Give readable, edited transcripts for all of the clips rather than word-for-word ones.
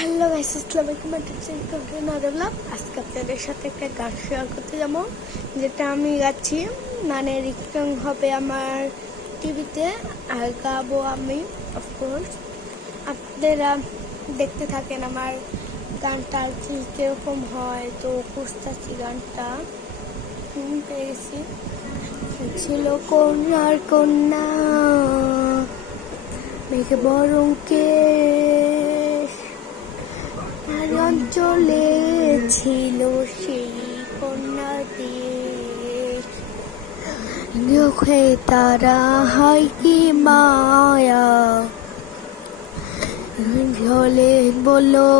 Hello guys, আসসালামু আলাইকুম। আজকে আপনাদের সাথে একটা গান শেয়ার করতে যাবো, যেটা আমি গাচ্ছি। মানে রিকটিং হবে আমার টিভিতে, আর গাবো আমি অফকোর্স। আপনারা দেখতে থাকেন আমার গানটা আর কি কিরকম হয়। তো খুঁজতেছি গানটা, পেয়েছি। ছিল কন্যার কন্যা, মেঘে বরং কেশ, অঞ্চলে ছিল সেই কন্যার দেশ। চোখে তারা হয় কি মায়া, জলে বলো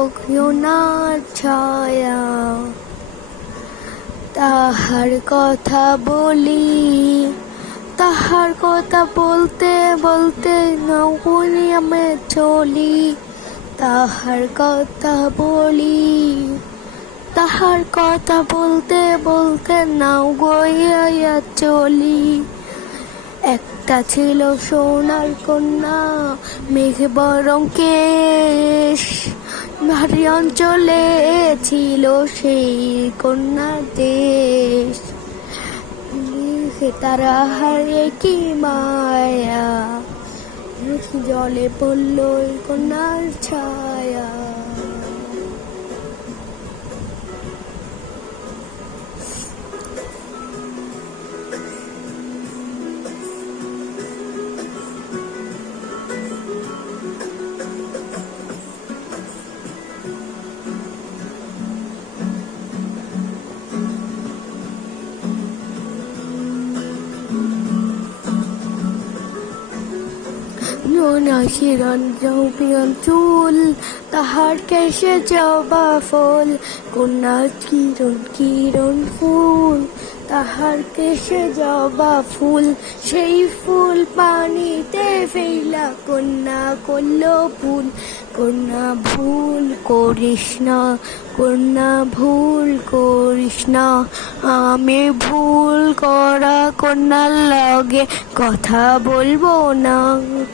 ওনার ছায়া। তাহার কথা বলি, তাহার কথা বলতে বলতে নৌকনি আমি চলি। তাহার কথা বলি, তাহার কথা বলতে বলতে নাও গইয়া চলি। একটা ছিল সোনার কন্যা, মেঘে বরং কেশ, ভারী অঞ্চলে ছিল সেই কন্যার দেশ। তারা হারে কি মায়া, জলে পড়ল কন্যার ছায়া। রঞ্জন চুল, তাহার কেশে জবা ফুল, কন্যার কিরণ কিরণ ফুল। তাহার কেশে জবা ফুল, সেই ফুল পানিতে ফেলা কন্যা করল ভুল। কন্যা ভুল করিস না, কন্যা ভুল করিস না। আমি ভুল করা কন্যার লগে কথা বলবো না,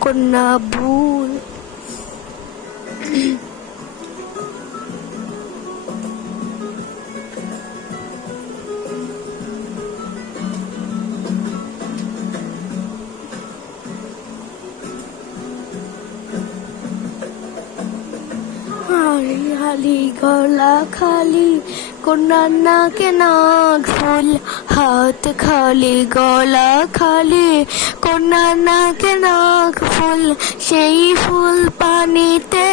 কন্যা ভুল। হালি গলা খালি, কন্যার নাকে নাক ফুল। হাত খালি গলা খালি, কন্যার নাকে নাক ফুল। সেই ফুল পানিতে